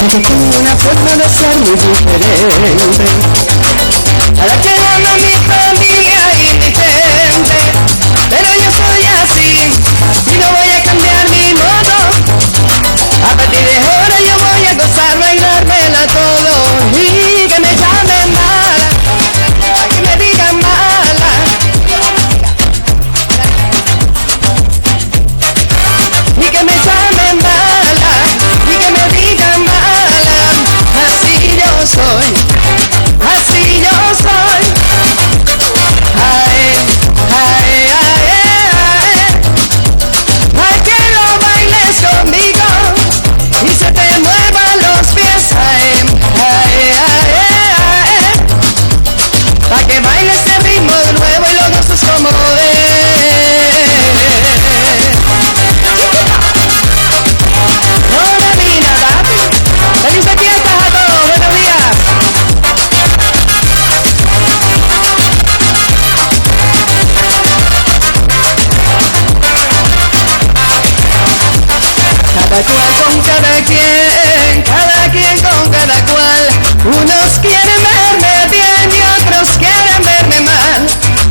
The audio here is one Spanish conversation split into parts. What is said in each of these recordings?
porque tengo una forma de ser muy diferente a la que ama mi familia y mi gente. Pero yo soy así y no voy a cambiar mi modo. A partir de ahora yo voy a gozar, bailármela todo y que me llamen mala, que me digan mala, y que me llamen mala, y que me digan mala. Así yo soy, así yo soy. Ay, ay, ay, ay, ay, que lo bailes conmigo y se te muevan los pies. Ay, ay, ay, ay, pa' que bailes este ritmo de nuevo y lo goces como es. Hola, mi nada. Felices fiestas a todos. Buenos días. Cada cual con cada quien con cada cual. Unos quieren verme bien y otros quieren verme mal.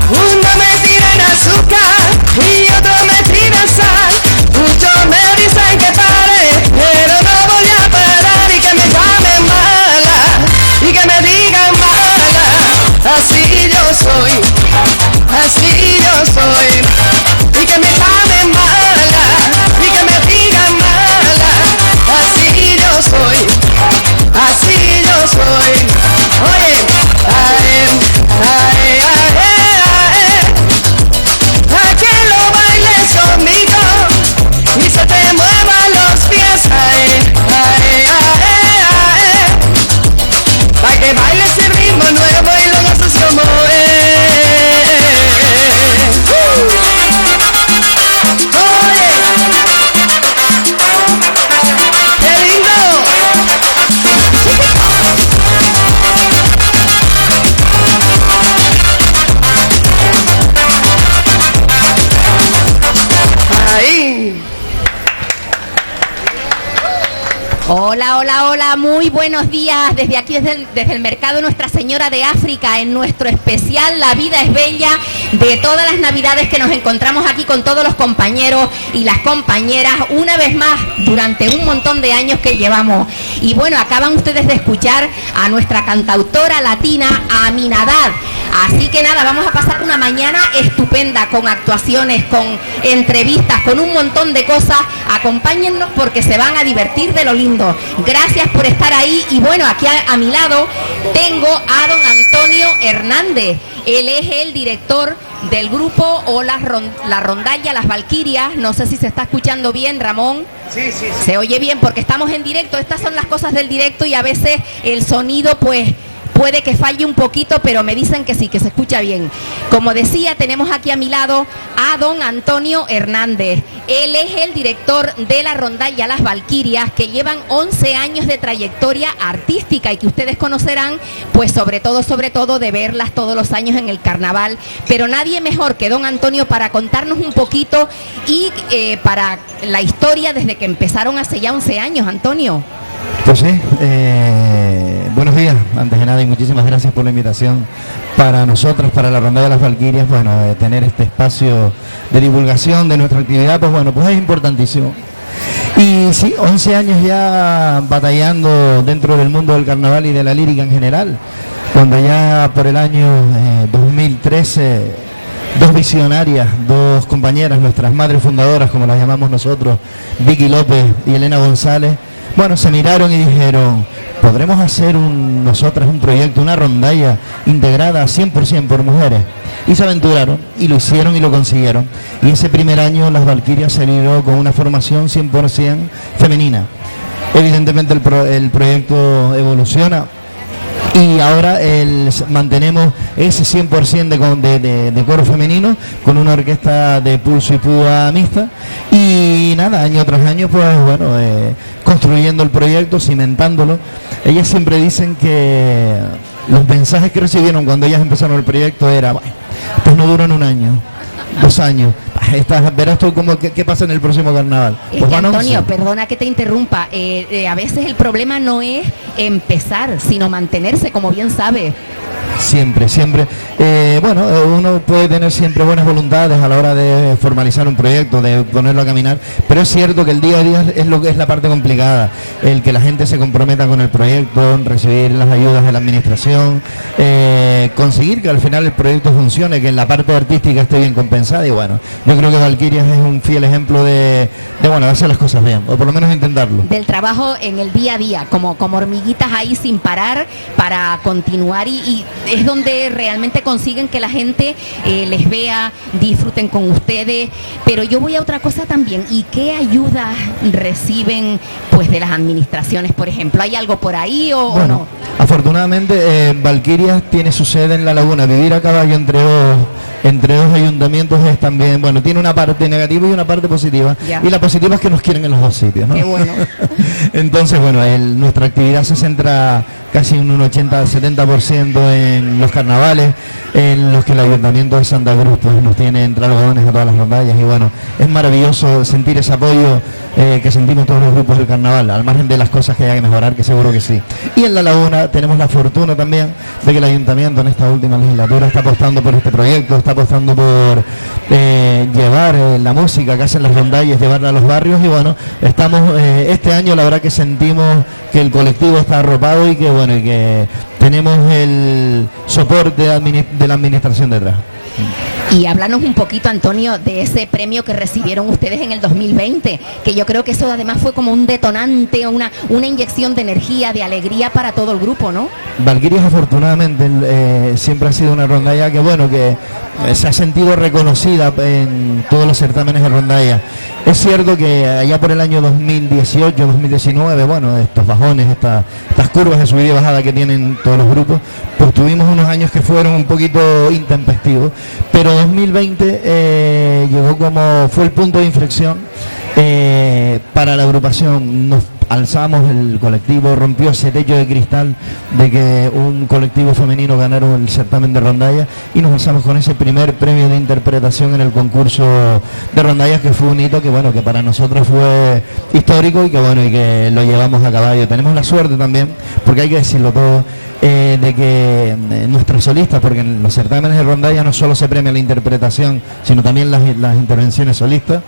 Uno me tiran azúcar y otro me tiran sal. Muchos me dicen que pare, pero no voy a parar. Y que me llamen mala, y que me digan mala. Así yo soy, así yo soy. Y que me llamen mala, y que me digan mala. Así yo soy, así yo soy. Oye, ay, ay, ay, ay, a que lo bailes conmigo y se te muevan los pies. Ay, ay, ay, ay, pa' que bailes el ritmo nuevo y lo goces como es. Oye, qué lindo. Ahí. Hola, hola, hola, muy buenos días desde aquí, desde el Mercado Nuestra Señora de África, en nuestro especial La Vida es Bella, de todas las navidades que nos encontramos aquí con todos los compañeros y las compañeras, una vez más, durante un montón de años que llevamos. Y bueno, acaban ustedes de escuchar a nuestra cantautora latina, Aminadad. Así que nada, vamos a pasar una mañana estupenda, con actuaciones, con entrevistas, con un montón de cosas. Acompáñennos porque se van a divertir de lo lindo. Gracias por estar ahí. Y bueno, aquí a mi lado tengo a don Antonio Hernández. Él es el director del grupo o la rondalla Las Valquirias. No sé si se está escuchando bien, Ramón. Sí. Se oye bien porque estamos en directo. Estas son las cosas del directo y a veces el sonido pues puede que falle un poquito, pero me dicen que sí, que se escucha bien. Como decía, tenemos aquí a mi lado a don Antonio Hernández. Él es el director de la rondalla Las Valquirias, que llevan 11 años de trayectoria artística y que ustedes conocerán, pues sobre todo de verlas todos los años en el carnaval. Pero nadie mejor que don Antonio para contarnos un poquito y para la historia desde que empezaron hace ya 11 años, Antonio. Pues sí, buenos días, antes de nada, y muchísimas gracias por la invitación. Para nosotros, para la Rondalla de Las Valquirias, bueno, tener este espacio de divulgación de nuestra actividad, pues bueno, pues es importantísimo. Y sí, 11 años ya batallando dentro del mundo del carnaval y de la lírica en general, cuando ya por el año 2013... dos visionarias, dos compañeras, nuestras madres fundadoras, como las llamamos nosotros, Vicky López y Elena González, bueno, se miraron y dijeron, ¿podremos hacer nosotras un proyecto, una rondalla integrada 100% por mujeres? Y se aventuraron, y lo hicieron y lo consiguieron. Y ese primer año Las Valquirias se lideró con una formación 100% femenina. Evidentemente el proyecto evoluciona, y ahora mantenemos ese 100% de coro femenino con una orquesta de pulso y púa mixta, y nada, año tras año pues bueno, construyendo el proyecto, cimentándolo. Ellas siempre dicen que los mensajes que recibieron cuando ellas empezaron el proyecto era, bueno, pues no duran un año, 2 años, verás tú qué pasa en el próximo carnaval. Pues Antonio, perdona que te interrumpa, a veces el problema no es empezar, sino mantenerse, como bien sabes. Siempre. Bueno, uno puede tener siempre buenas voluntades a la hora de formalizar un proyecto, de ponerlo a caminar, pero es cierto que el día a día es lo que es la parte complicada, el que la gente se comprometa con el proyecto, recibir las ayudas de la administración, conseguir que al final el proyecto funcione, que en la parte artística esté bien compensada. Y bueno, yo creo que Valquirias es un fiel ejemplo de hacer las cosas bien, o por lo menos intentarlo. Del trabajo en el día a día, como hormiguitas ahí sin parar para continuar y es donde realmente consiguen que la gente les vea, disfruten con ustedes. Pero yo voy a otra cosa también, ¿y qué ayudas reciben pues de las administraciones, por ejemplo? ¿Hay algo por ahí o no? Afortunadamente Valquirias tiene su sede en La Laguna. Vivir a caballo entre dos ayuntamientos es también, bueno, tiene una parte negativa y una parte positiva. Ya. Y la positiva es que nos quieren en los dos sitios, ¿no? Qué bueno. Entonces, bueno, nuestra actividad se centra casi en un 80-70% en los carnavales, en los que el Ayuntamiento de Santa Cruz pues, nos tiene entre algodones a todas las rondallas. Y bueno, es maravilloso sentir ese apoyo que sentimos todos los grupos del carnaval, al margen de las cosas que haya que mejorar, que seguro que sí. Y en La Laguna tenemos la fortuna también de que el Ayuntamiento en esta última legislatura está apostando por este proyecto, está apostando por llevar la música que hacen las rondallas, llevarla a los barrios. Y bueno, estamos este año, la verdad que sentimos que el colectivo está arropado y que bueno, y que tenemos el soporte de la administración detrás. Y háblanos un poquito, Antonio, de ese premio que recibieron ustedes en el 2020, que yo creo que eso además fue como un detonante, una inyección de energía, de alegría para todo el grupo, ¿no? Valquirias afortunadamente siempre ha sido una rondalla que bueno, que se ha sentido reconocida en todos los certámenes de rondalla. Es cierto que allá por el año 2018, 2019, bueno, estos bajones, estas curvas de subida y bajada que tienen todos los grupos, pues tuvimos unos años que fueron un poquito intempestivos, pero 2020 llegó fue el punto de inflexión para la agrupación. Nos alzamos, el colectivo rompió ese techo de cristal de que un colectivo femenino ganara el certamen de rondalla y nos alzamos con ese primer premio de interpretación en el concurso de rondallas, que fue un hito que bueno, que para nosotros fue histórico y que bueno, y que lo llevamos a caballo. Tenemos la suerte también, porque hay que decirlo todo, de que nuestras solistas, porque en los certámenes de rondalla no solo se premia la interpretación, sino también las intervenciones solistas,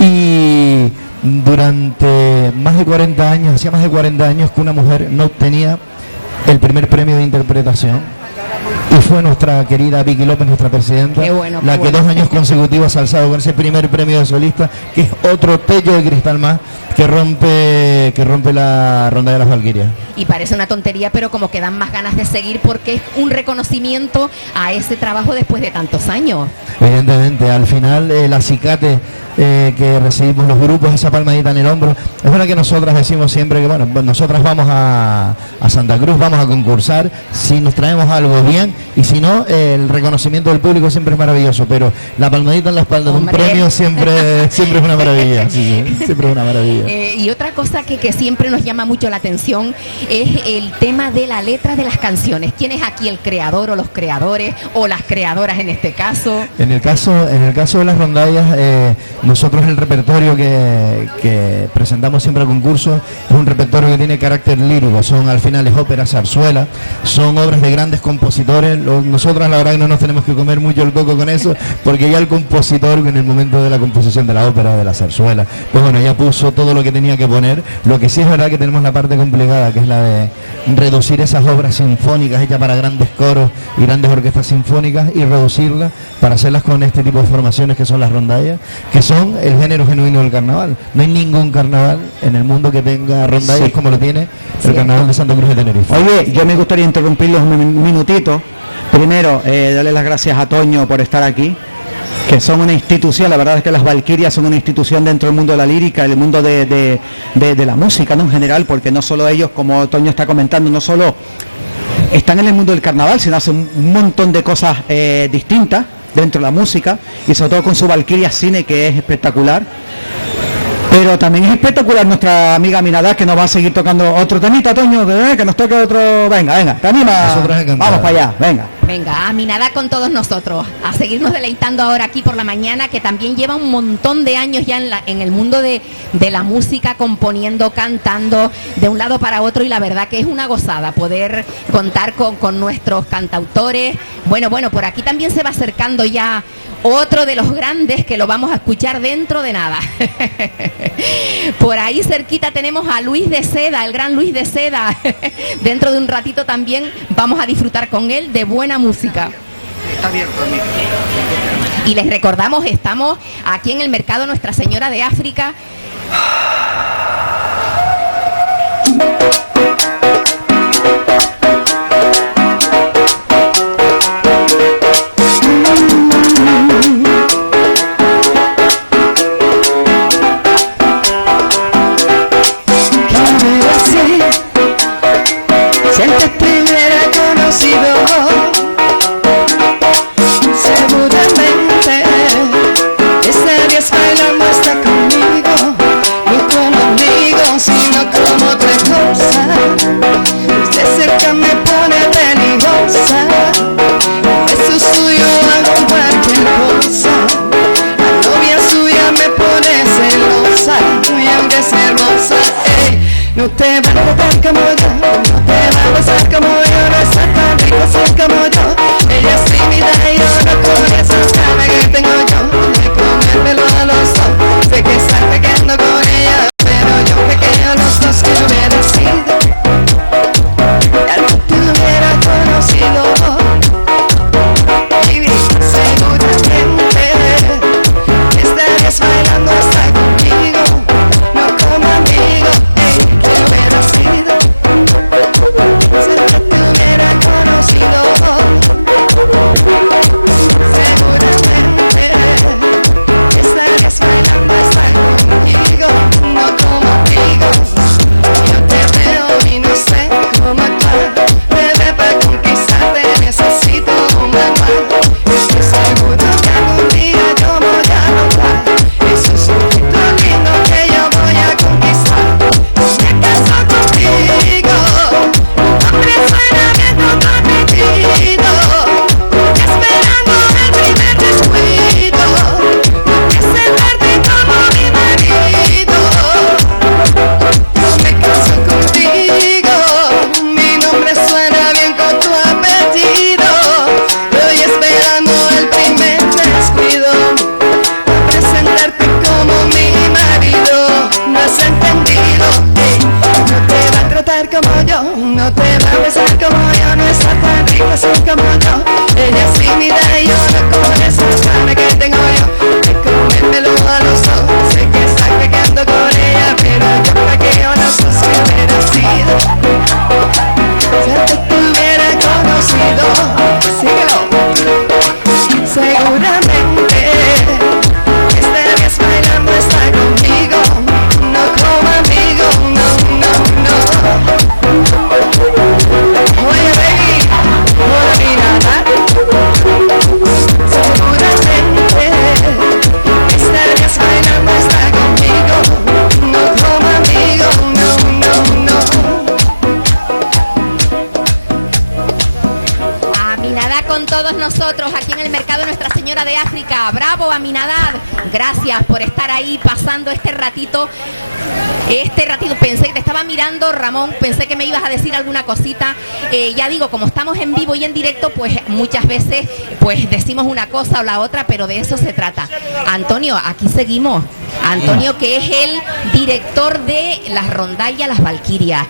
y durante más de 40 años, hacía más de 40 años que una mujer no obtenía el primer premio de interpretación, y fue nuestra querida Vicky López, nuestra presidenta, la que 2 años consecutivos ha alzado con ese primer premio de solista, que es otro techo de cristal más que rompe la ronda de las Valquirias. Y parece una tontería, pero como que dan más ganas de seguir, porque es un reconocimiento a ese trabajo después de tantos años. Evidentemente, al final el acicate que recibimos los grupos, esa palmadita en el hombro, es verdad que nosotras decimos siempre que bueno, nosotras vamos a Santa Cruz, vamos a concursar, si nos traemos algo bien, y si no, el reconocimiento del público siempre es maravilloso, pero la palmadita en la espalda de un premio siempre es una maravilla. Sí, siempre es una maravilla. Y otra cosa que siempre nos llama mucho la atención es el tema de la letra de las canciones. ¿Quién es aquí el creador o los creadores o las creadoras en este caso? En el caso de las rondallas, nosotros el repertorio que presentamos siempre al concurso es un repertorio que tiene carácter lírico, son al final es ópera, zarzuela, son obras de grandes compositores. Nosotros la verdad que no nos tenemos que comer mucho el coco con eso, porque ya el compositor en el momento de la composición de la ópera o de la zarzuela, pues bueno, ya puso todo lo que tenía que poner. Lo que sí es verdad que tenemos la parte complicada, que es la de reducir esas obras sinfónicas hechas para grandes coros y grandes orquestas sinfónicas y reducirlas para hacerlas con este tipo de formaciones que son las rondallas, que son el género genuino del carnaval. No hay ningún carnaval en el mundo que tenga rondallas como lo tiene el carnaval de Santa Cruz de Tenerife. Oye, yo me gustaría interrumpirlos un minutito. Primero, darle las gracias a Toño por estar aquí, que son una institución. La verdad es que las Valquirias son una institución dentro del mundo de la lírica, el mundo de la música, ¿no? En general, porque no solo ellos, como Toño está comentando, no solo están en el mundo del carnaval, sino hacen un montón de cosas distintas dentro de la música, y sobre todo con su Valquiria Cine, que es espectacular. Pero también es espectacular nuestra amiga Minadá, que nos va a seguir tocando otro temita, Toño, que nos toque otro. Venga, te anima. Vamos para allá, venga. Venga, Aminadá con todos nosotros, a seguirnos deleitando ahora aquí por la mañana, que también lleva un montón de años ya en el mundo de la música, componiendo, cantando de un lado para otro, y la verdad que es una gozada poder contar con nuestros cantautores. Bueno, por aquí también se va acercando ya otro de los grandes, que lo vamos a escuchar dentro de nada. Por ahí cerquita tenemos a Luis de Seda, el gran Luis de Seda. Dentro de un ratito también vamos a disfrutar con él de buena música. Está abierto, amigo. Y les recordamos, estamos aquí en el mercado Nuestra Señora de África. Si antes te hubiera conocido, seguramente estarías bailando hasta conmigo, no como amigo, sino como otra cosa. De cerca me pone peligrosa, eso suyo hago cualquier cosa. La novia suya me pone celosa, y aunque es hermosa, no te va a tratar como yo, no te va a besar como yo, no está tan rico así como yo. Ella es tímida y yo no con esas ganas que tengo yo de comérmelo a los dos. Sé que está pegando con ella, pero yo pequeño los dos que hubiera sido, ya no te hubiera conocido. Y seguramente estarías bailando hasta conmigo, no como amigo. Que hubiera sido, si no te hubiera conocido, seguramente estarías bailando hasta conmigo, no como amigos. Yo te veo y no sé cómo actuar, bebé, para conquistarte necesito un manual. Estoy seguro que algún día yo voy a lograr esos ojitos lindos que yo voy a conquistar. Me caso contigo, tu nombre suena bien comprometido, esperando el primer descuido, presentarte como mi marido. Me caso contigo, mi nombre suena bien con tu apellido, estoy esperando el primer descuido, presentarte como mi marido. No has entendido, no te va a tratar como yo, no te va a besar como yo, no está tan rico así como yo. Ella es tímida y yo no con esas ganas que tengo yo de comérmelo a los dos. Sé que está pegando con ella, pero yo para que yo no sos que hubiera sido, si antes te hubiera conocido. Síguelo. Seguramente estarías bailando hasta conmigo, no como amigo, no. Oye, baby, hola, Aminadá. Seguramente estarías bailando hasta conmigo, no como amigo, no. Aminadá con todos nosotros aquí en el mercado Nuestra Señora de África. Bravo, Aminadá, gracias por estar ahí pasando este ratito. Pensé que te estaba mirando, Ramón, pensé que me ibas a decir alguna cosita. Ya digo, como estamos en vivo y en directo, pues muchas veces pues decimos una cosa o la otra, pero de eso se trata. Antonio, aquí seguimos. Antonio, que es el director de las rondallas Las Valquirias,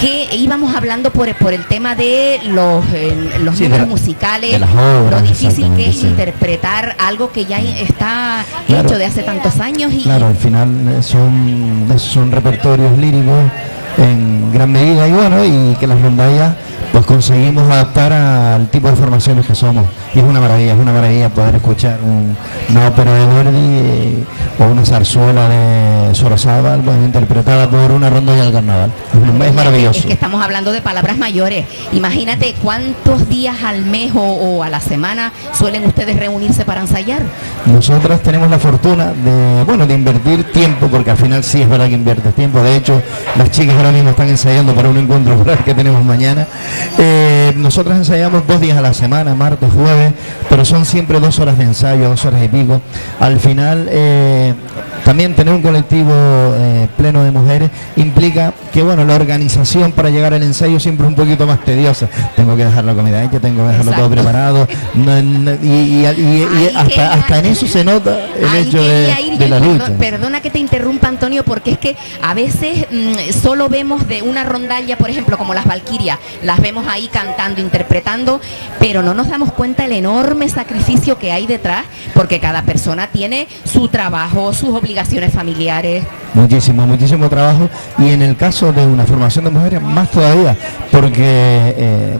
que íbamos hablando por el tema de los números musicales, lo difícil que es interpretar algo que ya está hecho de hace tantos años. Claro, al final son repertorios líricos en gran medida, y bueno, y que las rondallas pues conseguimos adaptar al tipo de formaciones que somos, y es una maravilla poder escuchar una ópera de Verdi o una zarzuela de Sorozábal, bueno, interpretada por una rondalla del carnaval. Es maravilloso. Es que estamos hablando de palabras mayores. Imagínate cuántos días al mes o a la semana suelen ustedes reunirse para ensayar. Nosotras tenemos la fortuna de invertir tiempo, porque al final sí es verdad que inviertes tiempo. De hecho, las chicas ahora mismo están ensayando para un encuentro que tenemos mañana. Nosotros ensayamos 2 días a la semana, martes, jueves, pero son siempre 2 horas de ensayo, 2 horas y pico. Al final, también tener un colectivo pleno de mujeres implica que, bueno, la organización para llegar al ensayo siempre es un poquito más tediosa. Tengo que dejar la comida hecha, tengo que dejarlo todo preparado, y hasta en eso se nota el hecho de la lucha. Perdona que te interrumpa, Antonio, porque es que a veces solo vemos de una rondalla, por ejemplo, como las Valquirias, las vemos ahí cantando, interpretando, pero no nos damos cuenta el enorme sacrificio que hay detrás, porque cada persona tiene su trabajo, sus obligaciones familiares. Muchísimo trabajo, y en el caso de una formación de mujeres más todavía, porque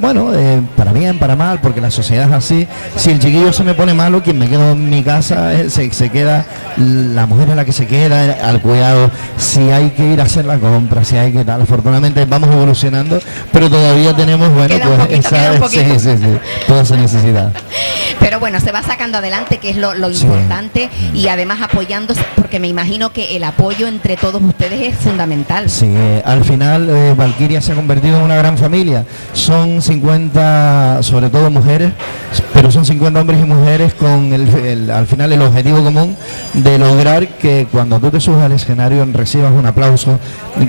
para bien, para mal, porque la sociedad es así. Si el chiquillo se me pone malo, quien me quedo en mi casa se queda, la mujer es la que se queda al cuidado, si hay que ir a hacer la compra, si hay que tal. Afortunadamente vamos evolucionando, pero todavía tenemos, toda esa necesidad. Pero bueno, se va sacando adelante, que es lo importante, y además apoyándose, porque me imagino que el apoyo entre todos ustedes es fundamental. Sí, al final Valquiria se ha convertido en una gran familia. Son 50, sobre todo mujeres, pero son 50 hombres y mujeres con al final el objetivo común de lograr que cuando tú te subas al escenario recibas un aplauso,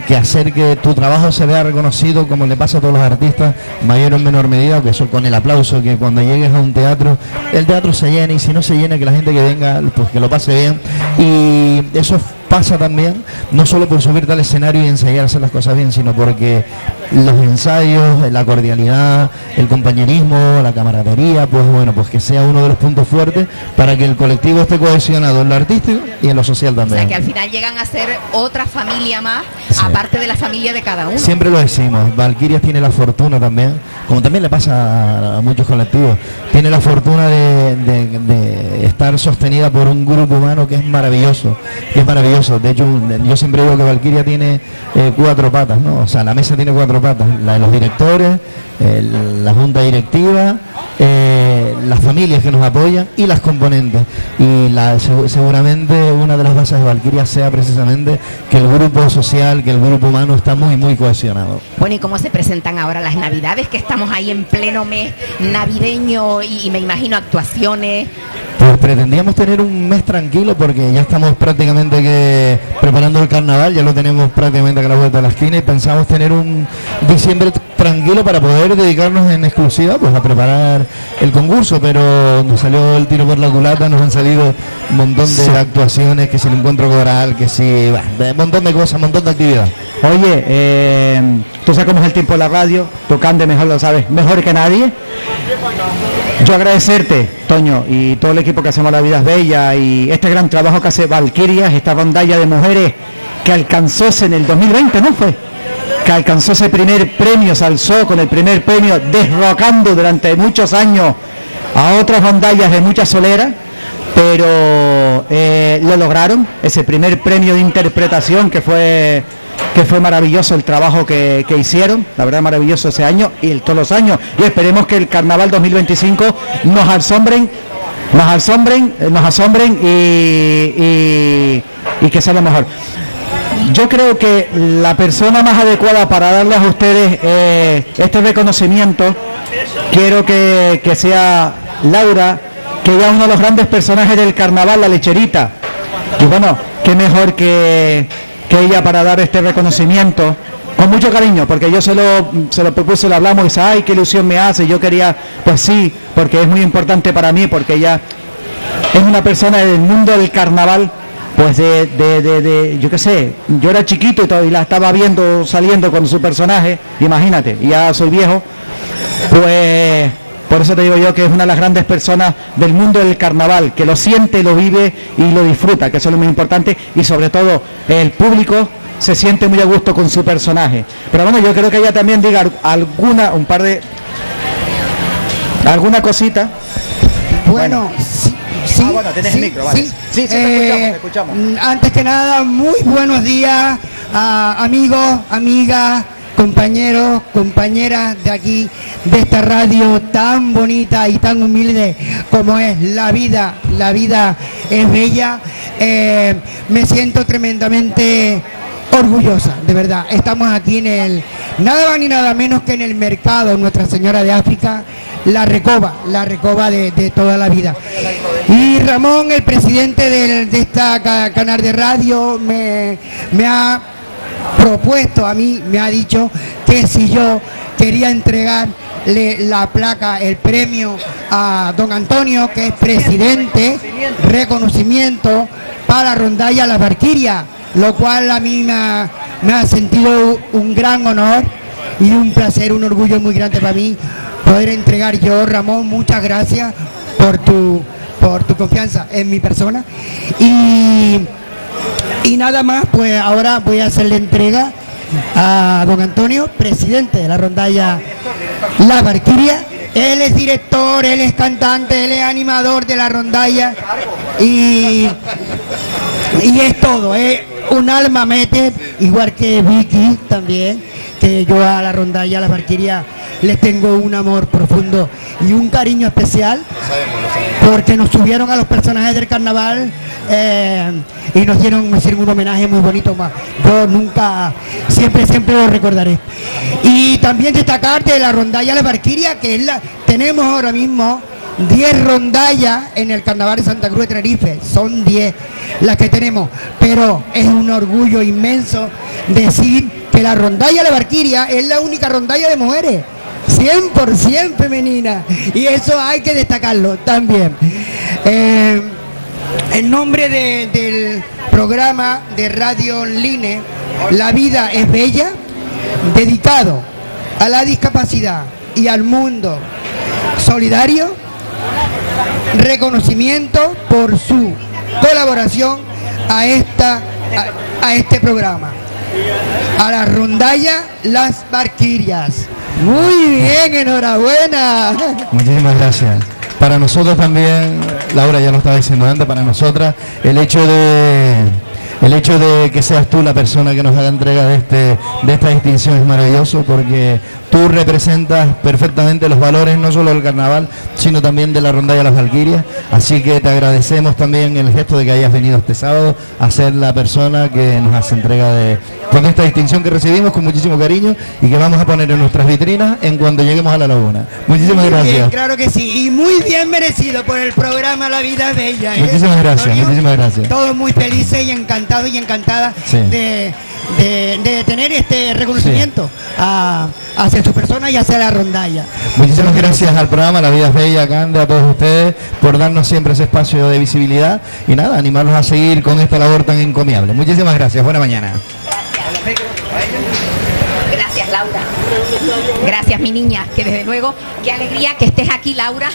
que hacer que tu trabajo se vea reconocido, como le pasa a todos los artistas, mayor o menor medida, que eso con el aplauso, que cuando llegues a un teatro, el teatro se llene, y si no se llena, que la gente que venga, pues que lo pase bien. Y eso pasa también, no solo por subirte al escenario y ensayar hacer las cosas bien, sino porque los ensayos, la cordialidad, el compañerismo, la camaradería, pues que sea uno de los puntos fuertes para que el colectivo esté cohesionado en lo artístico y en lo social también. O sea, que al final llegan a ser otra familia más, sí, aparte de la familia de cada uno. Siempre lo decimos, Valquirias tiene la fortuna también, como también le pasa a muchos colectivos, tiene la fortuna de estar sostenida por un grupo humano que es maravilloso. De hecho, yo siempre digo que Valquiria tiene 4 patas, ¿no? O sea, la mesa tiene 4 patas: la de los directores, la junta directiva, las familias que nos apoyan y las componentes. Y seguramente una de las bases de Valquiria sea precisamente que el grupo social, que el grupo humano está muy cohesionado. Bueno, ¿y cómo se presentan ahora las Navidades, que estamos ahí en pleno mes navideño y me imagino actuaciones? Pues pretendíamos tener un mes tranquilo, porque ya estamos prácticamente preparando el carnaval, ya lo tenemos prácticamente a la vuelta de la esquina, y pensamos tener un diciembre tranquilo para poder dedicarnos en exclusiva pues a preparar el concurso, pero nos salió el tiro por la culata, nos han salido un montón de actuaciones, que si el encuentro coral, que si un montón de cosas, un montón de actividad. Oye, tú sabes cómo es el tiempo de la radio, tocando mejor lo sabes, mejor que nadie. Yo agradecerte, Toño, y todo el equipo que hacemos La Vida es Bella, y este gran trabajo que hace Valquirias, esta rondalla de mujeres que alcanzó en el 2020, ¿no fue? Que alcanzó ese primer premio, se alzó con el primer premio, desrocando durante muchos años a otras rondallas de mucha solera, pero lo lograron, ese primer premio de interpretación que fue maravilloso el trabajo que hicieron, la verdad maravilloso ese año y todos los años, y esperemos que el Carnaval 2025 nos asombren y que sea lo mejor. Yo creo que la persona más adecuada para darles a ustedes este reconocimiento, quiero que sea Laura, que ella es uno de los grandes personajes del Carnaval, la Lecherita, y bueno, qué mejor que ella para dar este reconocimiento con mucho cariño, porque yo se lo propuse, lo hablamos, y dice, ay, qué ilusión me hace. Yo quería, pues sí, porque es muy importante para mí, porque ella es una persona del mundo del carnaval, pues yo qué sé, yo era chiquito y la estaba viendo saliendo con su personaje, imagínate, ya soy viejo, pues por eso te digo yo que es una de las grandes personas del mundo del carnaval, que lo siente, lo vive y lo disfruta, que eso es lo muy importante, y sobre todo el público se siente muy a gusto con su personaje. Pero bueno, yo creo que ella también diga alguna cosita. Bueno, sí, bueno, tenés el micro, vale. Sí, te escuchamos. Antes que nada, muy buenos días a amigos, amigas, compañeros, compañeras de aquí, de esta radio tan bonita y tan humilde como es La Vida es Bella. Me siento tremendamente orgullosa, de verdad. Estamos aquí en el, nada más ni nada menos que en el mercado Nuestra Señora de África, la recoba de toda la vida. Y Ramón, el presidente de esta canal de radio, me ha propuesto a mí, me ha dicho que si yo quería entregarle la placa, el premio a don Antonio, que es presidente, reconocimiento para Rondalla Las Valquirias, lo cual a mí me ha sentido un gran honor y un placer, un orgullo muy grande para mí poder entregar yo. Ramón, muchas gracias por tu confianza en mi persona. Y nada más, pues ahora voy a hacer la entrega a don Antonio, presidente de la Rondalla La Valquiria. Él es director, él es cantante, él es animador de la rondalla y es todo, es un alma meter, igual que Vicky también, que yo a la rondalla, a la Valquiria, les tengo un amor profundo y un cariño especial, porque nos subieron a los personajes del carnaval y nos hicieron un homenaje muy bonito. Yo nunca, siempre lo recordaré. Y también destacar de la rondalla La Valquiria, que es tenemos ahora mismo 10 rondallas en el carnaval de Santa Cruz de Tenerife, son 10 las que tenemos, pero es un orgullo inmenso decir que la rondalla La Valquiria es la única rondalla de mujeres, 100% femenina, y eso hay que destacarlo también. En nombre del programa de radio online La Vida es Bella, dedicado a la discapacidad y al mundo solidario, reconocimiento por su colaboración a este programa, a la rondalla Las Valquirias. Muy bien, enhorabuena. Muchísimas gracias. Para nosotros también, Laura ya lo estaba diciendo antes, para nosotras el hecho de que seas tú la persona que nos haga entrega de esta distinción es maravilloso, porque tú representas perfectamente los valores no solo del carnaval, sino también de la rondalla Las Valquirias. Así que te agradecemos también el gesto de que hayas venido este sábado a ser la persona que nos hace entrega de esta distinción que recibimos con muchísimo cariño y que vamos a poner en nuestras vitrinas en cuando lleguemos a la laguna. Muchísimas gracias. Bien, claro que sí, y muy bien merecido por el programa La Vida es Bella. Muchísimas gracias, Antonio, muchísimas gracias. Todos muy felices y encantados y encantadas, sí, de tener este reconocimiento, sí, hacia su persona y hacia la rondalla. Muchísimas gracias al programa La Vida es Bella, Cande, a todos ustedes por darnos siempre ese espacio de visibilidad y nada, animarlos a seguir con esta labor tan encomiable. Muchísimas gracias, buena mañana. Gracias, Laura. Gracias, mi niña, que desde luego, qué alegría que estés aquí, Laura,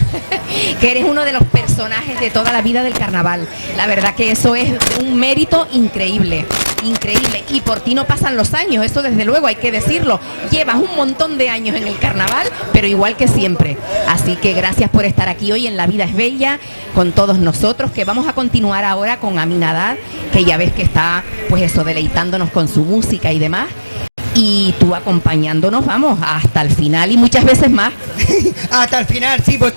que eres uno de los personajes de toda la vida del carnaval. La verdad que eso es un mérito increíble, increíble. Y por ti no pasan los años, eso desde luego hay que decirlo. Llevas un montón de años en el carnaval, pero igual que siempre. Así que gracias por estar aquí hoy en La Vida es Bella con todos nosotros, que vamos a continuar ahora con Aminadad, que ya ves que está, pues eso, deleitándonos con su música y demás. Y tú acompañándonos, vamos, hasta el final y muchas veces más. Hasta el final, sí, pues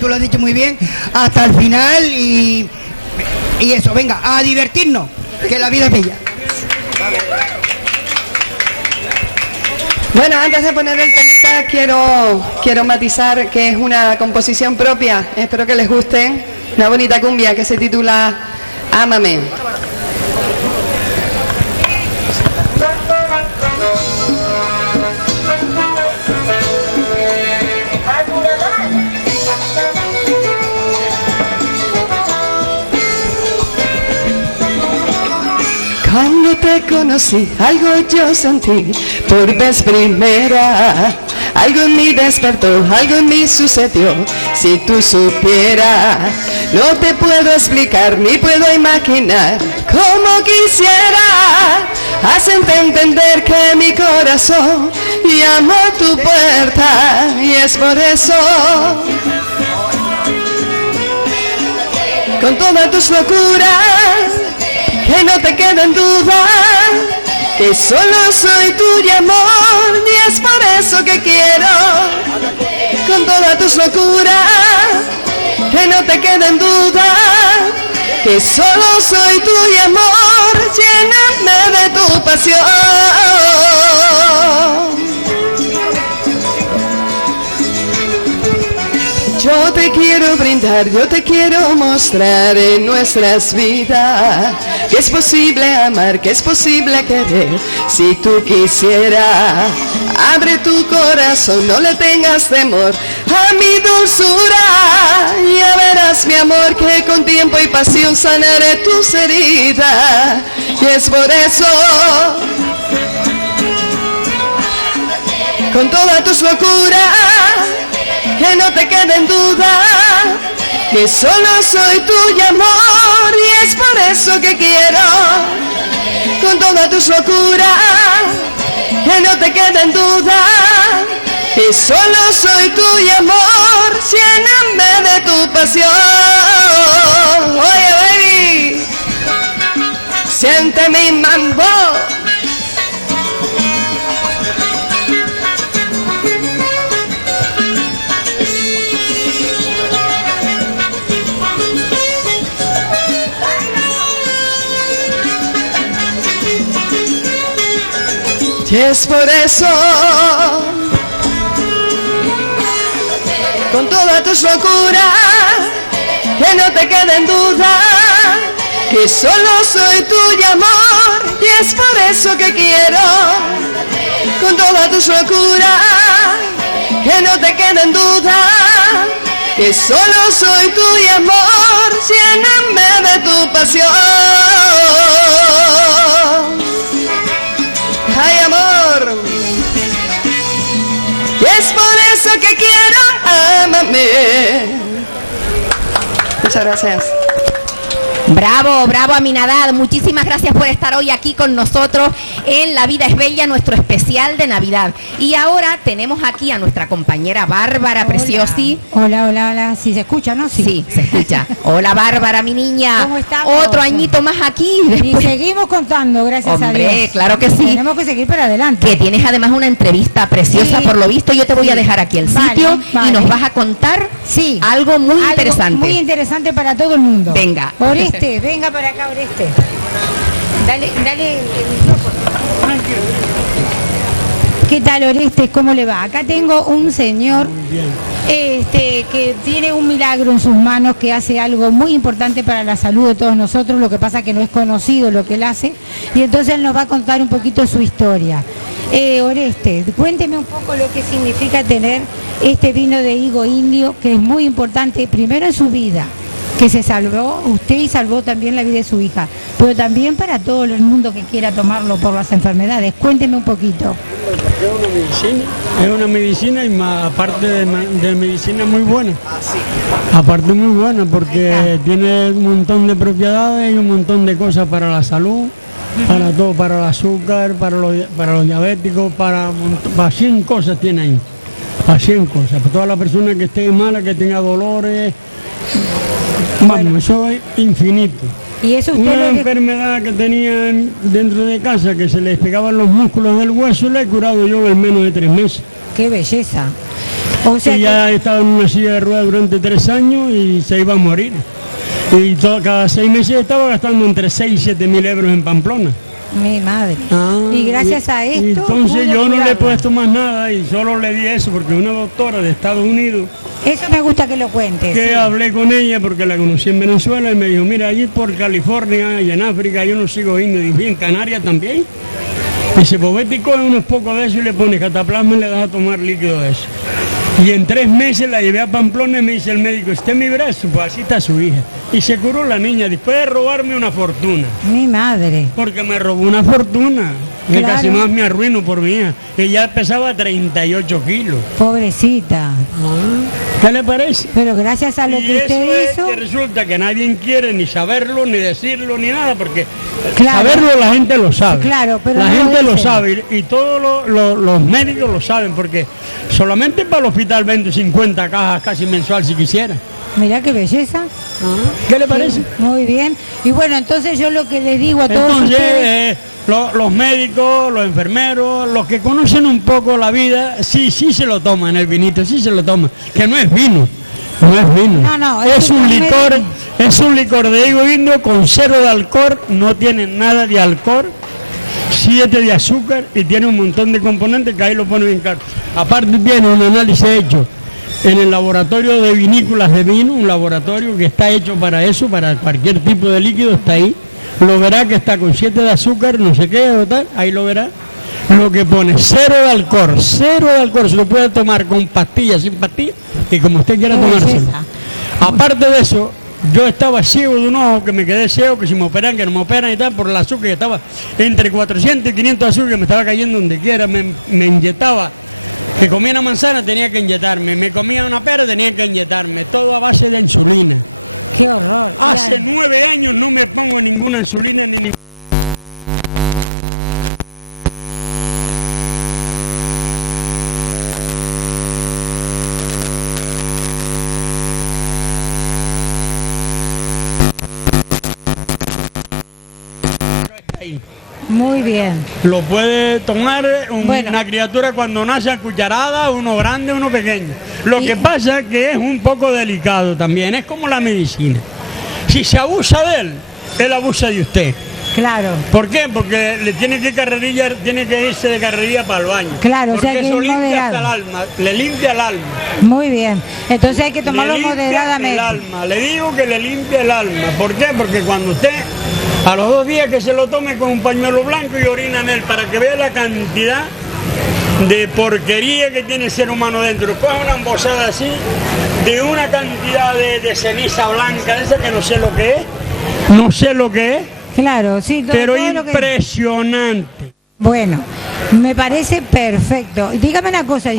tú lo has dicho muy bien, hasta el final y eso, venga, a divertirnos, que la vida es bella. Bueno, antes de poner el temita, quiero matizar que es una composición propia, espero que les guste, una bonita cumbia que se titula Ámame. Cuando te conocí, algo yo sentí por vez primera. Algo en mí despertó, algo en mí sucedió. Si tú supieras, no te puedo explicar ni puedo imaginar cómo quisiera hacerte entender que mi corazón llamó a tu puerta. Y es por eso, con todas tus locuras, que no te queden dudas, que solo soy tuyo, amor, y es por eso que quiero, con todas tus locuras, que no te queden dudas, que solo soy tuyo, amor, lléname de tu pasión. Yo te quiero brindar, yo te quiero mostrar en nuestras vidas que es posible amar, que es posible querer. Si tú quisieras, abre tu corazón, no le tengas temor a mi dulzura. Ya verás, mi amor, que con tiempo y pasión sanaré tus heridas. Y es por eso, con todas tus locuras, que no te quede en duda que solo soy tuya, amor, y es por eso que quiero, con todas tus locuras, que no te quede en duda que solo soy tuya, amor, lléname de tu pasión. Oye, baby, siente mi mambo. Y es por eso, con todas tus locuras, que no te quede en duda que solo soy tuya, amor. Y es por eso que quiero, con todas tus locuras, que no te quede en duda que solo soy tuya, amor, lléname de tu pasión. Ay, amor, y es por eso que quiero, ámame. Muchas gracias. Bravo, bravo Aminadad, muchísimas gracias por estar hoy aquí con nosotros en La Vida es Bella, nuestro especial de Navidad. Y ahora tenemos aquí a nuestra compañera Bárbara Preciosi. Hola, hola, hola, sí se escucha, ¿no? Sí, se escucha. Hola Bárbara, mi niña. ¿Cómo estamos? Otro añito más aquí. Y seguimos contando, gracias a Dios. Hombre, claro que sí. Tenemos que seguir para adelante. Que tienes además una entrevista preciosa, Sí. por lo visto. Yo te voy a dejar aquí el Vale, sitio vale. y nos vas a contar Sí. algo muy interesante. Muy interesante para todo el mundo. Venga. Oreste, venga para acá, Oreste. Dale el micrófono. ¿Qué tal, Oreste? ¿Cómo le va? Acá tengo un señor que tiene un milagro en sus manos, que hace algo muy importante para la salud de todos nosotros. Lo que pasa que no es conocido lo que él hace, y entonces él nos va a contar un poquito su historia. Oreste, cuénteme un poco lo que significa tener este vino de higo indio, que es muy importante primero en su vida, que se salvó usted y salvó también la vida de su hija, pero también para todo el mundo que quiera tomarlo por las enfermedades. Cuénteme un poquito. Es una medicina y más, aparte de medicina muy buena. Aparte muy buena porque tiene un montón de propiedades y un montón de cosas para la salud, para todo, para el azúcar, para los diabéticos, para 100 cosas tiene ahí. Para 100 cosas, para toda la persona que esté mala, que tenga dolores. Vamos, eso es infinito. Y eso usted Una enfermedad que tenían dentro de casa, que se les pegaban los músculos del hueso, la he curado yo en menos de 3 meses. ¡Qué belleza! O sea Y ya he estado en una silla de ruedas durante 3 años y se iba a morir. Y cada 6 meses estaba gastando entre 6 y 7 mil euros en Pamplona. Mi madre. Y gracias a esto. Y entonces pudo yo no le he curarla. puesto más nada y solo le di eso porque una doctora de Estados Unidos, Eso me gusta que lo cuentes. que sí. hablé con ella porque la conocí en Venezuela y me dijo, mira, allí por California y en África yo no sigo yendo. Y dije, ¿en Canarias también? Dice, pues vete y coge unos pocos de eso y le pones cataplasma y le das a tomar líquido de eso. Y en 3 meses la llevé a Pamplona y me dice el médico, este es mi brazo, pues así está su hija. Y se curó la niña después de robarme una fortuna. Mi madre. Porque me robó una fortuna. Que Claro. casi más me arruino por mi hija. Ella pesaba 38 kilos. Pobrecita. ¿Qué le parece? Pero gracias a lo Y que eso usted es hizo. que resulta que nadie quiere ni saberlo, ni decirlo, ni nada, porque Claro. saberlo la gente lo sabe. Claro, pero la no lo gente lo dicen. sabe y todos los médicos lo saben, porque solamente para el hospital vende 50 cajas casi mensual si quisiera. Mirá qué belleza. ¿Qué le parece? Sí, muy bien. Y bueno, entonces yo lo que les digo a todos Entonces, ustedes. los médicos, los enfermeros, los que conocen un poco la vida, sí se lo toman el vinito, sí se lo toman, que no es vino, No es vino. No, es un licor, es un licor de higo indio con 0 de alcohol, no tiene nada de alcohol, 7 de azúcar y tiene un montón de componentes que ahí lo pone bien claro. Aparte tiene un análisis hecho en el laboratorio de vinícolas de vino, un laboratorio que está hecho para eso, para cualquier tipo de líquido, está ahí. Lo verá que está con 7 de azúcar, no sé qué, o tal, ahí lo verá. Lo que pone 0 de alcohol, se lo puede tomar con pastillas, sin pastillas, y como usted quiera tomárselo. Aparte de eso, yo estaba ciego de un ojo, que me quedé ciego, que si me operan, que no me operan y tal, por el azúcar, que estaba entre 400 y 500 de azúcar, que me estaba cayendo donde quiera, me inyectaba. Que comía una manzana, tenía que inyectarme, me comía una pera, tenía que inyectarme, todo a base de insulina. ¡Qué horror! Hace 9 años no me pongo ninguna insulina ni ninguna. Muy bien. Lo puede tomar una criatura cuando nace a cucharada, uno grande, uno pequeño. Lo que pasa es que es un poco delicado también, es como la medicina. Si se abusa de él abusa de usted. Claro. ¿Por qué? Porque le tiene que irse de carrerilla para el baño. Claro, porque o sea que eso limpia moderado. hasta el alma, le limpia el alma. Muy bien. Entonces hay que tomarlo Le limpia moderadamente. el alma, le digo que le limpia el alma. ¿Por qué? Porque cuando usted, a los 2 días que se lo tome con un pañuelo blanco y orina en él, para que vea la cantidad de porquería que tiene el ser humano dentro. Coge una embosada así, de una cantidad de ceniza blanca, de esa que no sé lo que es, Claro, sí. pero todo lo que- impresionante. Bueno, me parece perfecto. Dígame una cosa,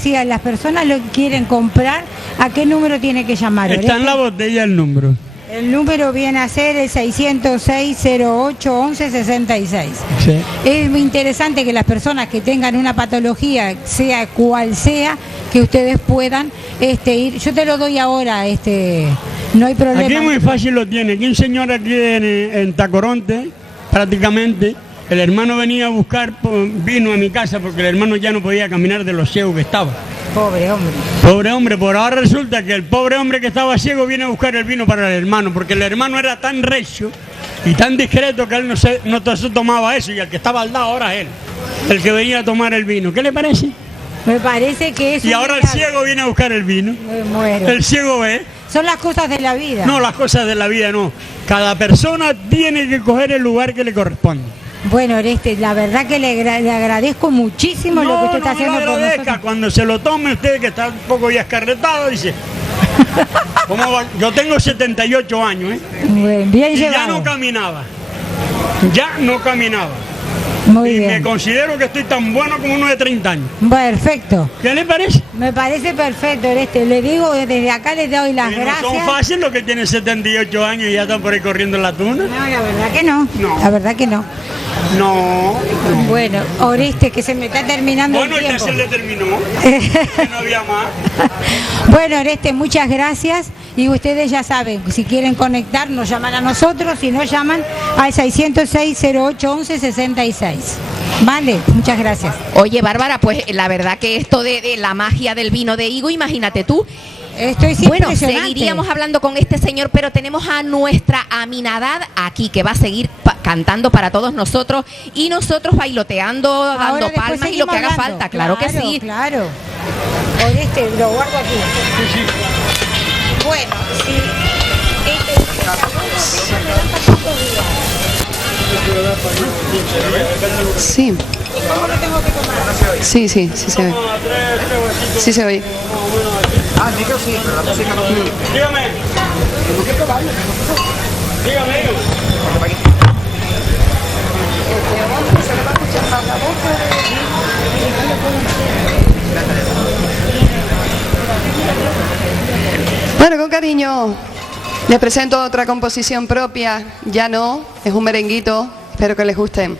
si a las personas lo quieren comprar, ¿a qué número tiene que llamar? Está en la botella el número. El número viene a ser el 606-08-11-66. Sí. Es muy interesante que las personas que tengan una patología, sea cual sea, que ustedes puedan ir. Yo te lo doy ahora, no hay problema. Aquí muy fácil lo tiene. Aquí un señor aquí en Tacoronte, prácticamente, el hermano venía a buscar vino a mi casa porque el hermano ya no podía caminar de lo ciego que estaba. Pobre hombre. Pobre hombre, por ahora resulta que el pobre hombre que estaba ciego viene a buscar el vino para el hermano, porque el hermano era tan recio y tan discreto que él no se tomaba eso, y el que estaba al lado ahora él, el que venía a tomar el vino. ¿Qué le parece? Me parece que es. Y ahora el ciego viene a buscar el vino. Me muero. El ciego ve. Son las cosas de la vida. No, las cosas de la vida no. Cada persona tiene que coger el lugar que le corresponde. Bueno, la verdad que le agradezco muchísimo lo que usted está haciendo por nosotros. Cuando se lo tome usted, que está un poco ya escarretado, dice. ¿Cómo va? Yo tengo 78 años, Bien y llevado. ya no caminaba. Ya no caminaba. Muy Y bien. me considero que estoy tan bueno como uno de 30 años. Perfecto. ¿Qué le parece? Me parece perfecto, Le digo, desde acá les doy las Que no gracias. son fáciles los que tienen 78 años y ya están por ahí corriendo en la tuna. No, la verdad que no. No. La verdad que no. No. Bueno, Oreste, que se me está terminando Bueno, el ya tiempo. se le terminó. Que no había más. Bueno, Oreste, muchas gracias. Y ustedes ya saben, si quieren conectar, nos llaman a nosotros, si no llaman al 606-08-11-66. Vale, muchas gracias. Oye, Bárbara, pues la verdad que esto de la magia del vino de higo, imagínate tú. Bueno, impresionante. seguiríamos hablando con este señor, pero tenemos a nuestra Aminadad aquí, que va a seguir cantando para todos nosotros y nosotros bailoteando, Ahora dando después palmas y lo que haga seguimos hablando. falta, claro que sí. Claro. Oreste, lo guardo aquí. Bueno, sí. Sí. Sí, sí, sí se ve. Sí se oye. Ah, el micro sí, pero la música no. Dígame. Dígame. Bueno, con cariño les presento otra composición propia. Ya no, es un merenguito. Espero que les guste.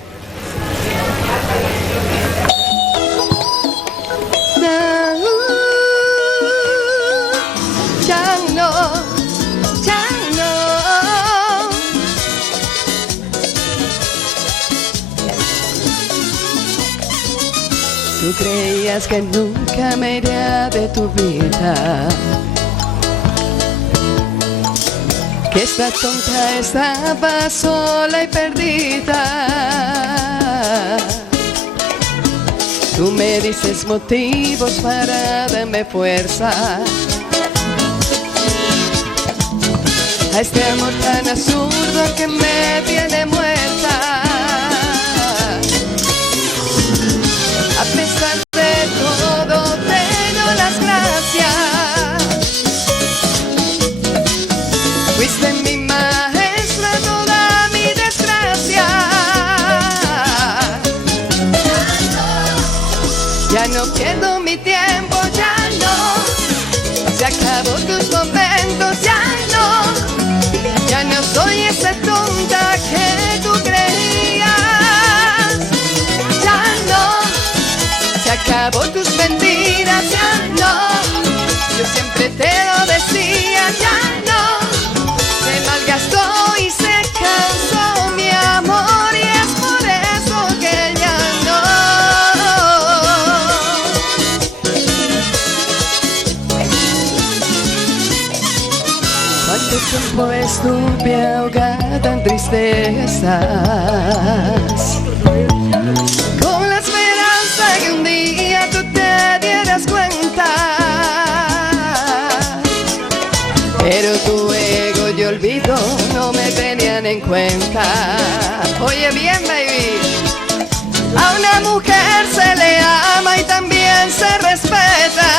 Tú creías que nunca me iría de tu vida, tonta estaba sola y perdida. Tú me dices motivos para darme fuerza a este amor tan absurdo que me tiene muerta. A pesar de todo te doy las gracias. Fuiste mi maestra, toda mi desgracia. Ya no pierdo mi tiempo, ya no. Se acabó tus momentos, ya no. Ya no soy esa tonta que tú creías. Ya no. Se acabó tus mentiras, ya no. Yo siempre te lo decía, ya no. Se malgastó y se cansó mi amor y es por eso que ya no. ¿Cuánto tiempo estuve ahogada en tristezas, con la esperanza que un día tú te dieras cuenta? Pero tu ego y olvido no me tenían en cuenta. Oye bien, baby, a una mujer se le ama y también se respeta.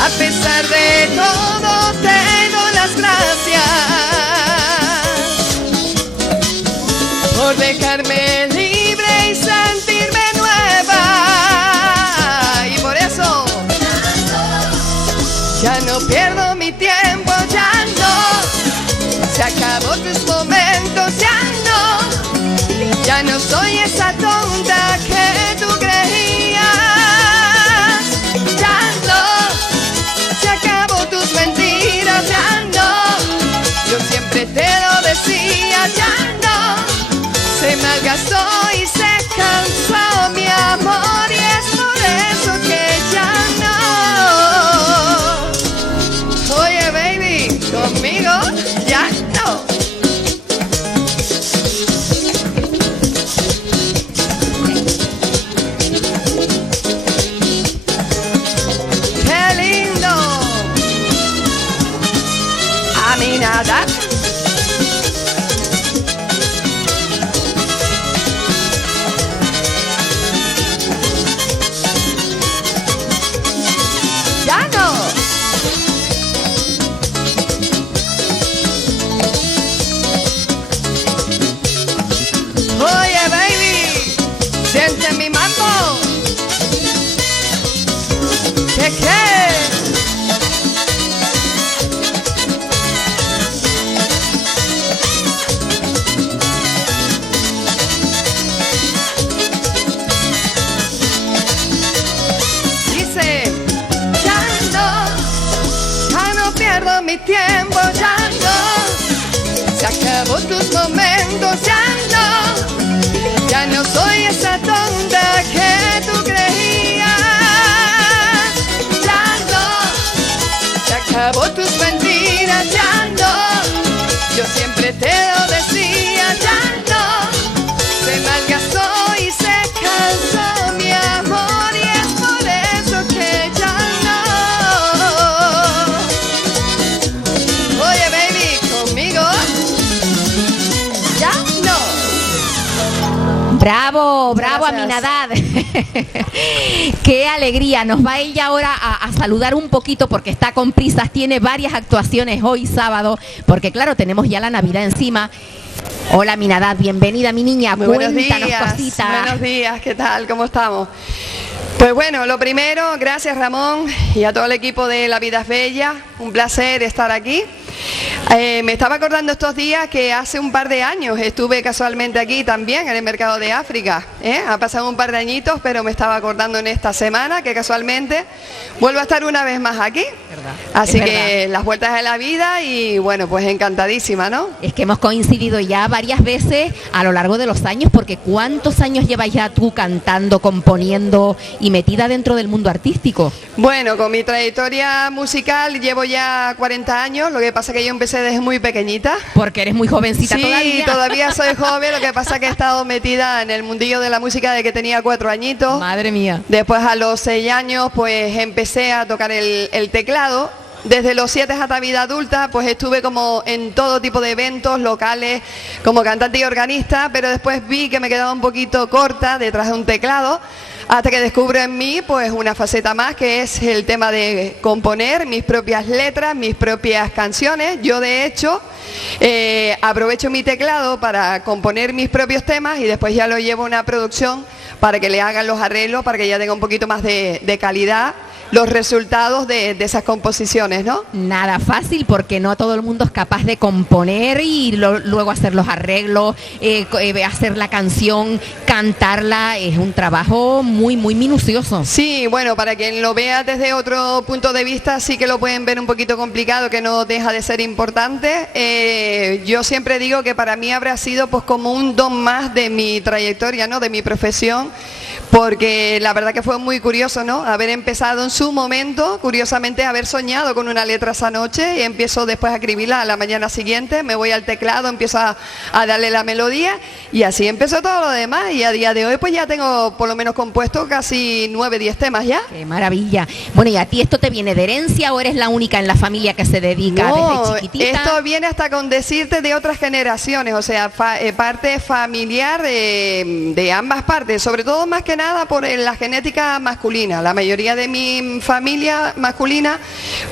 A pesar de todo te doy las gracias por dejarme libre y sentirme nueva. Y por eso ya no pierdo mi tiempo, ya no. Se acabó tus momentos, ya no. Ya no soy esa tonta que tú creías. Ya no. Se acabó tus mentiras, ya no. Yo siempre te lo decía, ya no. Se malgastó y se cansó mi amor y es por eso que ya no. Oye, baby, conmigo ya no. ¡Qué lindo! A mí nada. Ya no. Oye, baby, siente mi mambo. ¿Qué? Dice, ya no pierdo mi tiempo, ya no. Se acabó tus momentos, ya no. Ya no soy esa tonta que tú creías. Ya no. Se acabó tus mentiras, ya no. Yo siempre te lo decía, ya no. Se malgastó y se cansó mi amor y es por eso que ya no. Oye, baby, conmigo ya no. Bravo, bravo, Gracias. Aminadad. Qué alegría. Nos va ella ahora a saludar un poquito porque está con prisas. Tiene varias actuaciones hoy sábado porque claro, tenemos ya la Navidad encima. Hola, Aminadad, bienvenida, mi niña. Muy buenos Cuéntanos días. cositas. Buenos días, ¿qué tal? ¿Cómo estamos? Pues bueno, lo primero, gracias Ramón y a todo el equipo de La Vida es Bella. Un placer estar aquí. Me estaba acordando estos días que hace un par de años estuve casualmente aquí también en el mercado de África. Ha pasado un par de añitos, pero me estaba acordando en esta semana que casualmente vuelvo a estar una vez más aquí. Así Es que verdad. las vueltas de la vida y bueno, pues encantadísima, ¿no? Es que hemos coincidido ya varias veces a lo largo de los años, porque ¿cuántos años llevas ya tú cantando, componiendo y metida dentro del mundo artístico? Bueno, con mi trayectoria musical llevo ya 40 años, lo que pasa que yo empecé desde muy pequeñita. Porque eres muy jovencita Sí, todavía. todavía soy joven, lo que pasa que he estado metida en el mundillo de la música desde que tenía 4 añitos. Madre mía. Después a los 6 años pues empecé a tocar el teclado. Desde los 7 hasta vida adulta pues estuve como en todo tipo de eventos locales como cantante y organista, pero después vi que me quedaba un poquito corta detrás de un teclado, hasta que descubro en mí pues una faceta más, que es el tema de componer mis propias letras, mis propias canciones. Yo de hecho aprovecho mi teclado para componer mis propios temas y después ya lo llevo a una producción para que le hagan los arreglos, para que ya tenga un poquito más de calidad los resultados de esas composiciones, ¿no? Nada fácil, porque no todo el mundo es capaz de componer y luego hacer los arreglos, hacer la canción, cantarla. Es un trabajo muy, muy minucioso. Sí, bueno, para quien lo vea desde otro punto de vista, sí que lo pueden ver un poquito complicado, que no deja de ser importante. Yo siempre digo que para mí habrá sido pues como un don más de mi trayectoria, ¿no? De mi profesión, porque la verdad que fue muy curioso, ¿no? Haber empezado en su momento, curiosamente, haber soñado con una letra esa noche y empiezo después a escribirla a la mañana siguiente, me voy al teclado, empiezo a darle la melodía y así empezó todo lo demás, y a día de hoy pues ya tengo por lo menos compuesto casi 9, 10 temas ya. ¡Qué maravilla! Bueno, ¿y a ti esto te viene de herencia o eres la única en la familia que se dedica No, desde chiquitita? esto viene hasta con decirte de otras generaciones, o sea, parte familiar de ambas partes, sobre todo más que nada por la genética masculina. La mayoría de mi familia masculina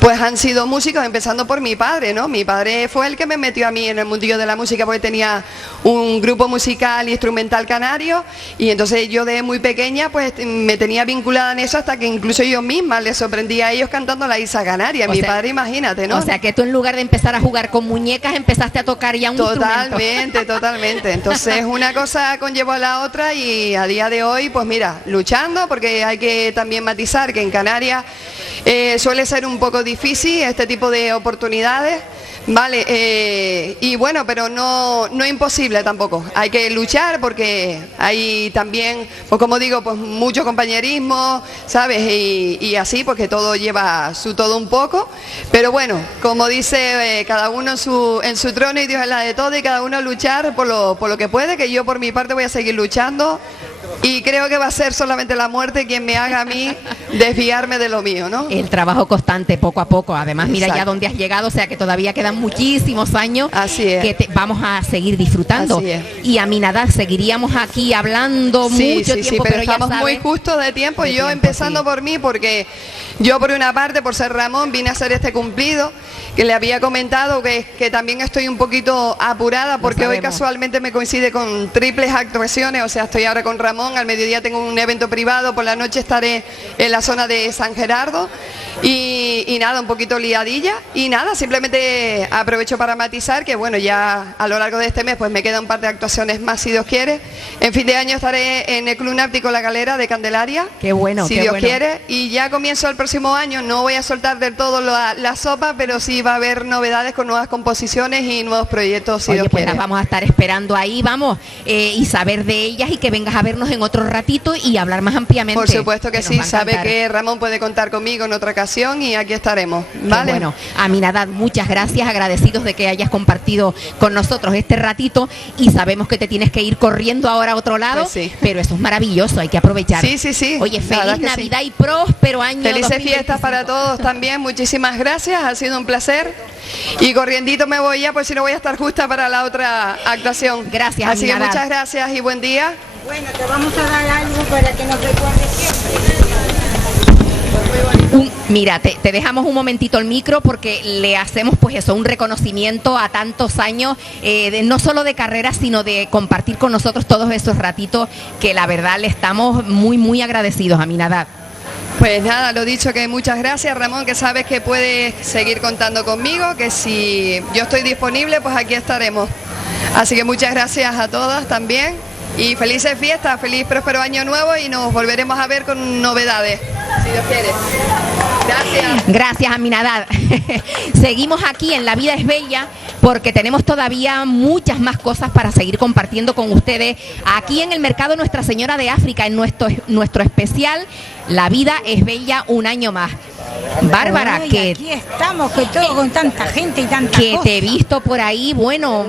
pues han sido músicos, empezando por mi padre, ¿no? Mi padre fue el que me metió a mí en el mundillo de la música, porque tenía un grupo musical instrumental canario, y entonces yo de muy pequeña pues me tenía vinculada en eso, hasta que incluso yo misma les sorprendía a ellos cantando la Isa Canaria. Mi padre, imagínate, ¿no? O sea, que tú en lugar de empezar a jugar con muñecas empezaste a tocar ya un instrumento. Totalmente. Entonces una cosa conllevó a la otra y a día de hoy pues mira, luchando, porque hay que también matizar que en Canarias suele ser un poco difícil este tipo de oportunidades, ¿vale? Y bueno, pero no imposible tampoco. Hay que luchar, porque hay también, pues como digo, pues mucho compañerismo, ¿sabes? Y así, porque todo lleva su todo un poco. Pero bueno, como dice, cada uno en su trono y Dios es la de todo, y cada uno luchar por lo que puede, que yo por mi parte voy a seguir luchando. Y creo que va a ser solamente la muerte quien me haga a mí desviarme de lo mío, ¿no? El trabajo constante, poco a poco. Además, mira Exacto. ya dónde has llegado, o sea que todavía quedan muchísimos años. Así es. Que vamos a seguir disfrutando. Así es. Y a Aminadad, seguiríamos aquí hablando mucho tiempo, pero ya estamos sabes, muy justos de tiempo. de Yo tiempo, empezando sí. por mí, porque yo por una parte, por ser Ramón, vine a hacer este cumplido, que le había comentado que también estoy un poquito apurada, porque hoy sabemos. casualmente me coincide con triples actuaciones. O sea, estoy ahora con Ramón, al mediodía tengo un evento privado, por la noche estaré en la zona de San Gerardo, y nada, un poquito liadilla, y nada, simplemente aprovecho para matizar que bueno, ya a lo largo de este mes pues me queda un par de actuaciones más, si Dios quiere. En fin de año estaré en el Club Náutico La Galera de Candelaria, Qué bueno, si qué Dios bueno. quiere, y ya comienzo el próximo año. No voy a soltar del todo la sopa, pero sí va a haber novedades con nuevas composiciones y nuevos proyectos, si Oye, Dios pues quiere. las vamos a estar esperando ahí, vamos, y saber de ellas, y que vengas a vernos en otro ratito y hablar más ampliamente. Por supuesto que nos sí, va a sabe encantar. que Ramón puede contar conmigo en otra ocasión, y aquí estaremos, Qué ¿vale? Bueno, Aminadad, muchas gracias, agradecidos de que hayas compartido con nosotros este ratito, y sabemos que te tienes que ir corriendo ahora a otro lado, Pues sí. pero eso es maravilloso, hay que aprovechar. Sí. Oye, La verdad feliz que sí. Navidad y próspero año. Felices 2025. fiestas para todos también, muchísimas gracias, ha sido un placer. Y corriendito me voy ya, pues si no voy a estar justa para la otra actuación. Gracias, Así que Aminadad. muchas gracias y buen día. Bueno, te vamos a dar algo para que nos recuerdes siempre. Mira, te dejamos un momentito el micro, porque le hacemos pues eso, un reconocimiento a tantos años, no solo de carrera, sino de compartir con nosotros todos esos ratitos, que la verdad le estamos muy, muy agradecidos, Aminadad. Pues nada, lo dicho, que muchas gracias, Ramón, que sabes que puedes seguir contando conmigo, que si yo estoy disponible, pues aquí estaremos. Así que muchas gracias a todas también, y felices fiestas, feliz próspero año nuevo, y nos volveremos a ver con novedades. Si Dios quiere. Gracias, Aminadad. Seguimos aquí en La Vida es Bella porque tenemos todavía muchas más cosas para seguir compartiendo con ustedes aquí en el Mercado Nuestra Señora de África, en nuestro especial La Vida es Bella un año más. Bárbara, Ay, que aquí estamos, que todo con tanta gente y tanta que cosa. te he visto por ahí, bueno,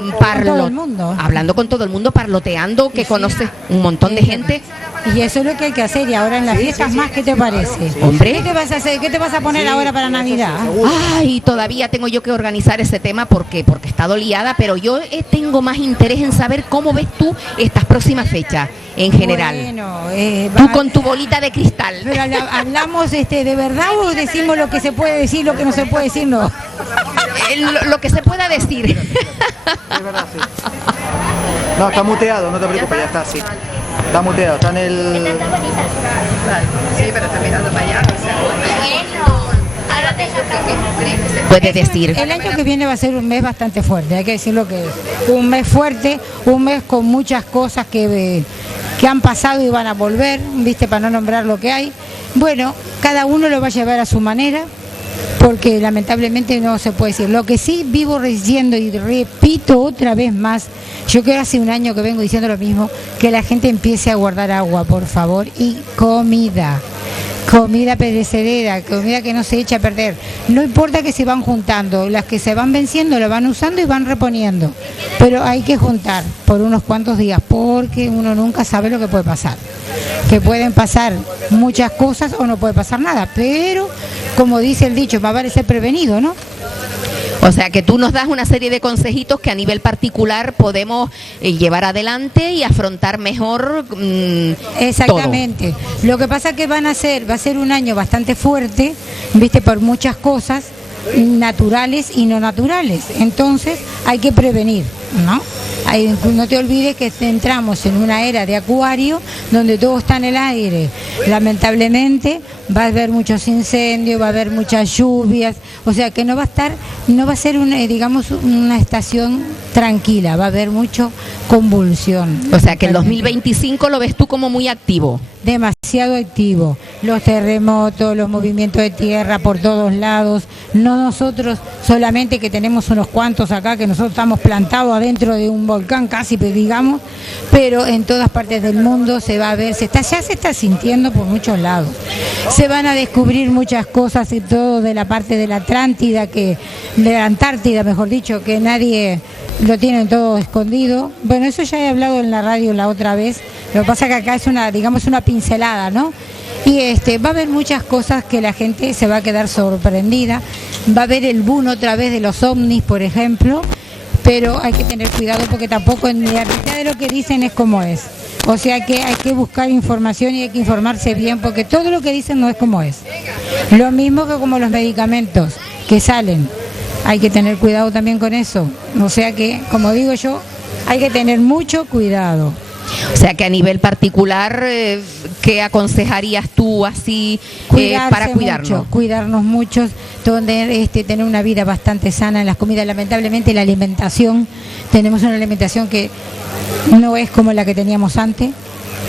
todo el mundo. hablando con todo el mundo, parloteando, que conoces un montón de gente. Y eso es lo que hay que hacer. Y ahora en las fiestas más, ¿qué te parece? Hombre. ¿Qué te vas a hacer? ¿Qué te vas a poner ahora para Navidad? Ay, todavía tengo yo que organizar ese tema porque he estado liada, pero yo tengo más interés en saber cómo ves tú estas próximas fechas en general. Bueno, Tú con tu bolita de cristal. pero hablamos de verdad o decimos lo que se puede decir, lo que no se puede decir, no. Lo que se pueda decir. Es verdad, sí. No, está muteado, no te preocupes, ya está así. Está muteado, está en el... Sí, pero está mirando para allá. Puede decir. El año que viene va a ser un mes bastante fuerte, hay que decir lo que es. Un mes fuerte, un mes con muchas cosas que han pasado y van a volver, viste, para no nombrar lo que hay. Bueno, cada uno lo va a llevar a su manera, porque lamentablemente no se puede decir. Lo que sí vivo diciendo y repito otra vez más, yo que hace un año que vengo diciendo lo mismo, que la gente empiece a guardar agua, por favor, y comida. Comida perecedera, comida que no se echa a perder. No importa que se van juntando, las que se van venciendo las van usando y van reponiendo. Pero hay que juntar por unos cuantos días, porque uno nunca sabe lo que puede pasar. Que pueden pasar muchas cosas o no puede pasar nada, pero como dice el dicho, va a parecer prevenido, ¿no? O sea que tú nos das una serie de consejitos que a nivel particular podemos llevar adelante y afrontar mejor. Exactamente. Todo. Lo que pasa que va a ser un año bastante fuerte, viste, por muchas cosas naturales y no naturales. Entonces hay que prevenir, ¿no? No te olvides que entramos en una era de acuario donde todo está en el aire. Lamentablemente va a haber muchos incendios, va a haber muchas lluvias, o sea que no va a ser una estación tranquila, va a haber mucho convulsión. O sea que el 2025 lo ves tú como muy activo. Demasiado activo. Los terremotos, los movimientos de tierra por todos lados. No nosotros solamente que tenemos unos cuantos acá, que nosotros estamos plantados adentro de un volcán casi, digamos, pero en todas partes del mundo se va a ver, ya se está sintiendo por muchos lados. Se van a descubrir muchas cosas y todo de la parte de la Antártida, mejor dicho, que nadie lo tiene todo escondido. Bueno, eso ya he hablado en la radio la otra vez. Lo que pasa es que acá es una pincelada, ¿no? Y va a haber muchas cosas que la gente se va a quedar sorprendida. Va a haber el boom otra vez de los ovnis, por ejemplo, pero hay que tener cuidado porque tampoco en la realidad de lo que dicen es como es. O sea que hay que buscar información y hay que informarse bien porque todo lo que dicen no es como es. Lo mismo que como los medicamentos que salen. Hay que tener cuidado también con eso. O sea que, como digo yo, hay que tener mucho cuidado. O sea que a nivel particular, ¿qué aconsejarías tú así para cuidarnos? Mucho, cuidarnos mucho, tener una vida bastante sana en las comidas. Lamentablemente la alimentación, tenemos una alimentación que no es como la que teníamos antes,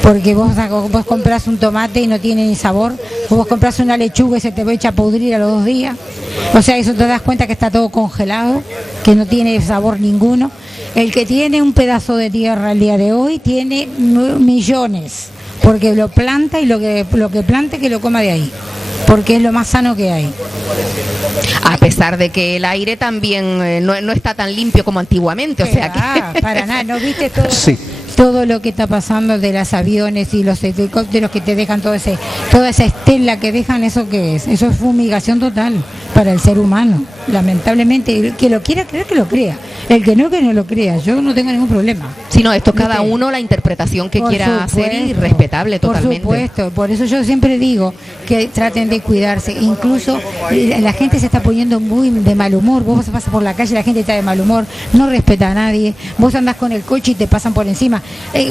porque vos compras un tomate y no tiene ni sabor, vos compras una lechuga y se te va a echar a pudrir a los 2 días. O sea, eso te das cuenta que está todo congelado, que no tiene sabor ninguno. El que tiene un pedazo de tierra al día de hoy tiene millones, porque lo planta y lo que plante que lo coma de ahí, porque es lo más sano que hay. A pesar de que el aire también no está tan limpio como antiguamente, o sea que... Para nada, ¿no viste todo? Sí. Todo lo que está pasando de los aviones y los helicópteros que te dejan toda esa estela que dejan, ¿eso qué es? Eso es fumigación total para el ser humano. Lamentablemente, el que lo quiera creer, que lo crea. El que no lo crea. Yo no tengo ningún problema. Si no, esto cada uno la interpretación que quiera hacer y respetable totalmente. Por supuesto, por eso yo siempre digo que traten de cuidarse. Incluso la gente se está poniendo muy de mal humor. Vos pasas por la calle, la gente está de mal humor, no respeta a nadie. Vos andás con el coche y te pasan por encima.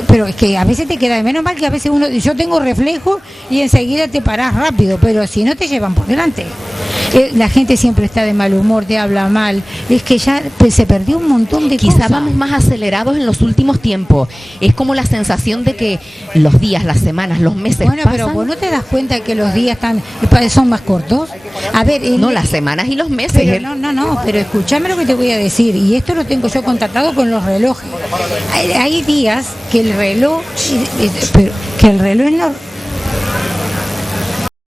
Pero es que a veces te queda, menos mal que a veces yo tengo reflejo y enseguida te parás rápido, pero si no te llevan por delante. La gente siempre está de mal humor. humor, te habla mal. Es que ya pues, se perdió un montón de Quizá cosas. vamos más acelerados en los últimos tiempos. Es como la sensación de que los días, las semanas, los meses Bueno, pasan. pero vos no te das cuenta que los días son más cortos. A ver, No, las semanas y los meses. Pero no, pero escúchame lo que te voy a decir, y esto lo tengo yo contratado con los relojes. Hay días que el reloj,